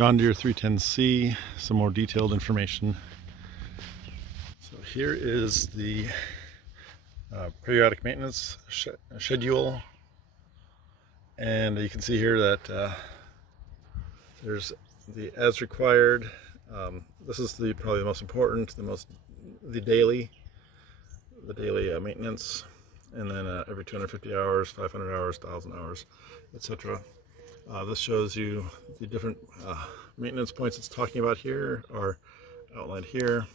John Deere 310C, some more detailed information. So here is the periodic maintenance schedule, and you can see here that there's the as required. This is probably the most important, the daily maintenance, and then every 250 hours, 500 hours, 1,000 hours, etc. This shows you the different maintenance points it's talking about here are outlined here,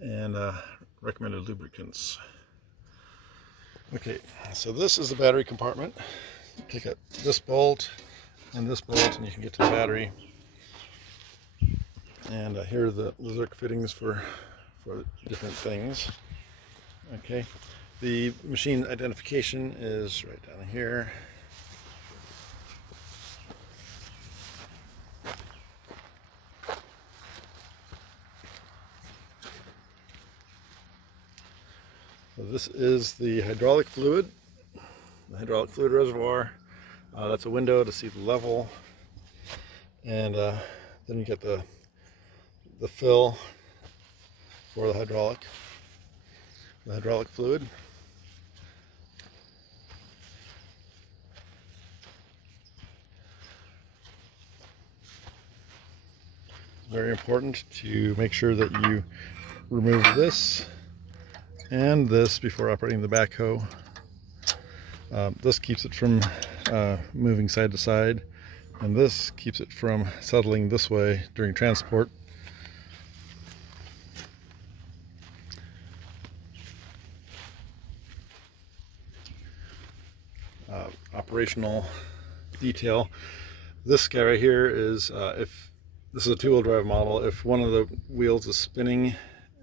and recommended lubricants. Okay, so this is the battery compartment. Take out this bolt and this bolt and you can get to the battery. And here are the Zerk fittings for different things. Okay, the machine identification is right down here. So this is the hydraulic fluid reservoir. That's a window to see the level, and then you get the fill for the hydraulic fluid. It's very important to make sure that you remove this and this before operating the backhoe. This keeps it from moving side to side, and this keeps it from settling this way during transport. Operational detail. This guy right here is if this is a two-wheel drive model, if one of the wheels is spinning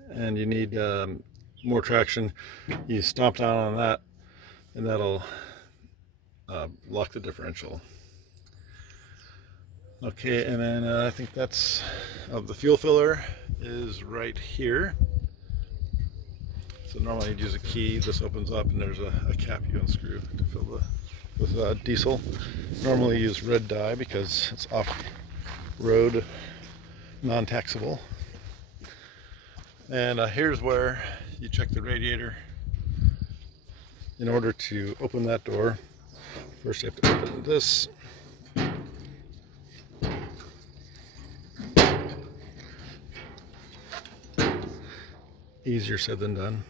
and you need more traction, you stomp down on that and that'll lock the differential. Okay, and then I think that's the fuel filler is right here. So normally you'd use a key. This opens up and there's a cap you unscrew to fill with diesel. Normally use red dye because it's off-road, non-taxable. And here's where you check the radiator. In order to open that door, first you have to open this. Easier said than done.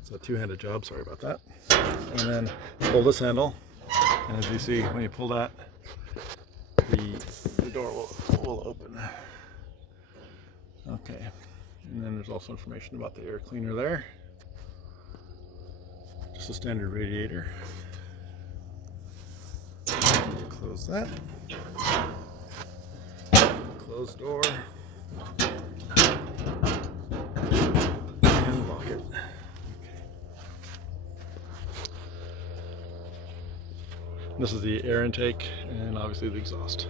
It's a two-handed job, sorry about that. And then pull this handle, and as you see, when you pull that, the door will open. Okay, and then there's also information about the air cleaner there. Just a standard radiator. Close that. Close door. And lock it. Okay. This is the air intake and obviously the exhaust.